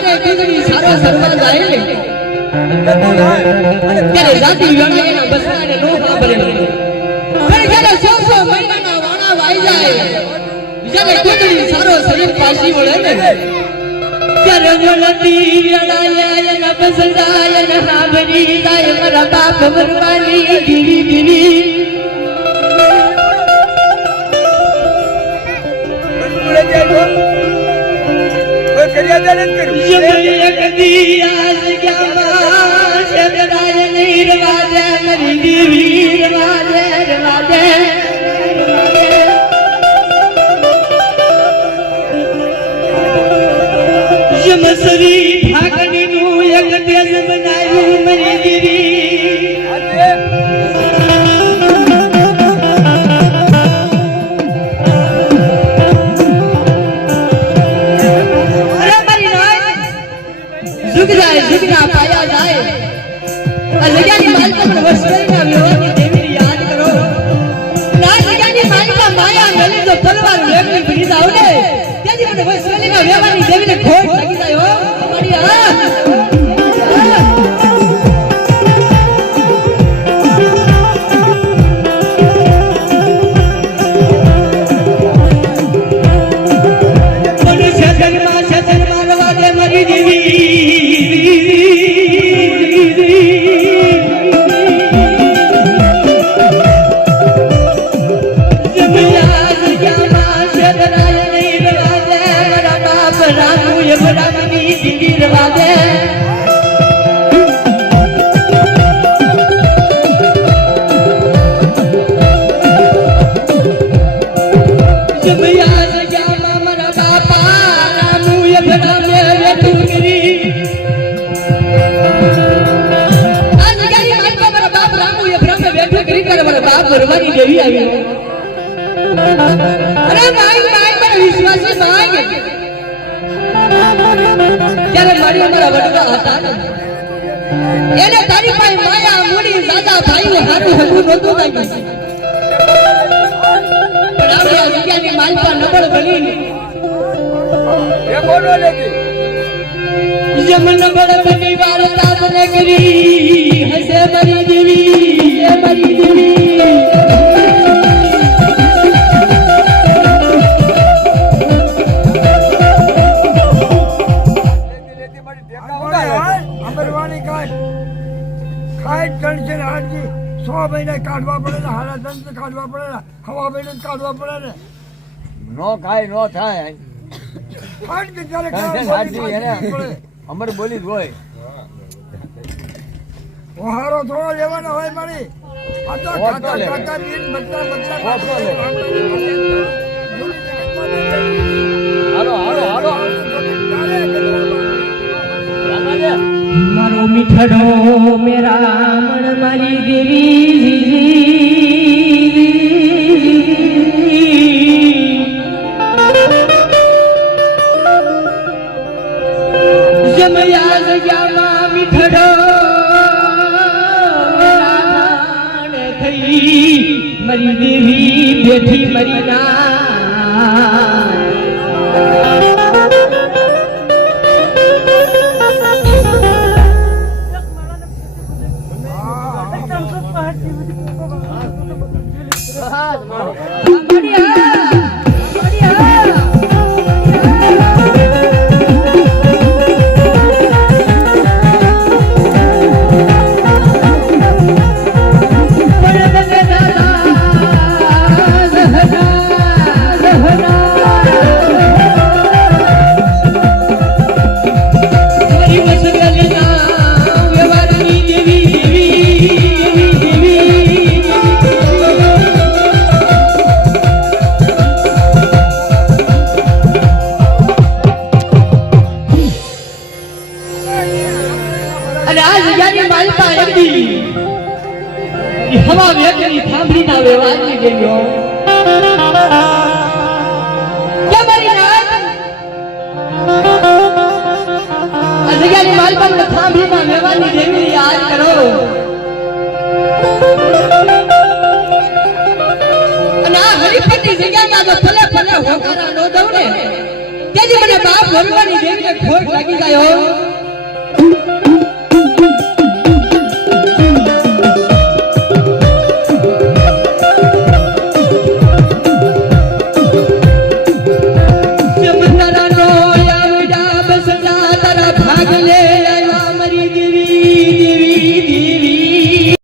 મારે કુદરી સારો સરવા જાય ને ત્યારે જાતિ વ્યવહારના બસરાને નો સાંભળે પણ જ્યારે 100 મહિનાના વાણા વાઈ જાય જ્યારે કુદરી સારો શરીર પાછી વળે ને ત્યારે વળતી વેળાએ ન બસરાય ન સાંભળી જાય મારા બાપ મરવાની ધીરી ધીરી એક દિયાસ ક્યાં શેરાય નીર વાજે મરી દીવીર વાજે વાજે જમસરી ઢાકણી નું એક તેજ બનાવ્યું મરી દીવી જુગના પાયા જાય આ જગ્યાની માલિકા વસ્તુના વ્યવહારની દેવીને યાદ કરો આ જગ્યાની માલિકા માયા મેલી જો તલવાર લેખની ભરી જાવ ને ત્યાંથી મને વસ્તુના વ્યવહારની દેવીને ખોટ લાગી જાય હો અમારી ભરવાની દેવી આવી અરે માઈ મને વિશ્વાસ છે માઈ ત્યારે મારી અમારા વડવા હતા એને તારી પાસે માયા મૂડી દાદા ભાઈઓ હાથું હતું નહોતું લાગ્યું પણ આપણે આ જગ્યાની માલપા નબળ બની એ કોનો લેતી જમ નબળ બની વાર્તા મને કરી હસે મારી દેવી એ મારી દેવી કાઢવા પડે ને હારા દંત કાઢવા પડે ને હવા મહિને કાઢવા પડે ને નો ખાય નો થાય અમર બોલી જ હોય ઓહારો થોડો લેવાનો હોય મારી આ તો ખાતા ખાતા બીજ બચલા હાલો હાલો હાલો મારો મીઠડો મેરા મણ મારી દેવી જમયા જગ્યામાં મીઠડો મેરા થઈ મરી દેવી બેઠી મરી ના હવા વેગની થાંભલીના વ્યવહારની ગયો કે મારી નાથ આ જગ્યાની માલપાને થાંભલીના વ્યવહારની દેવીને યાદ કરો અને આ હરિપતિ જગ્યામાં જો ફલે ફલે હોકારા નો દઉં ને તે માતાજી મને બાપ ભરવાની દેવીને ખોટ લાગી જાય હો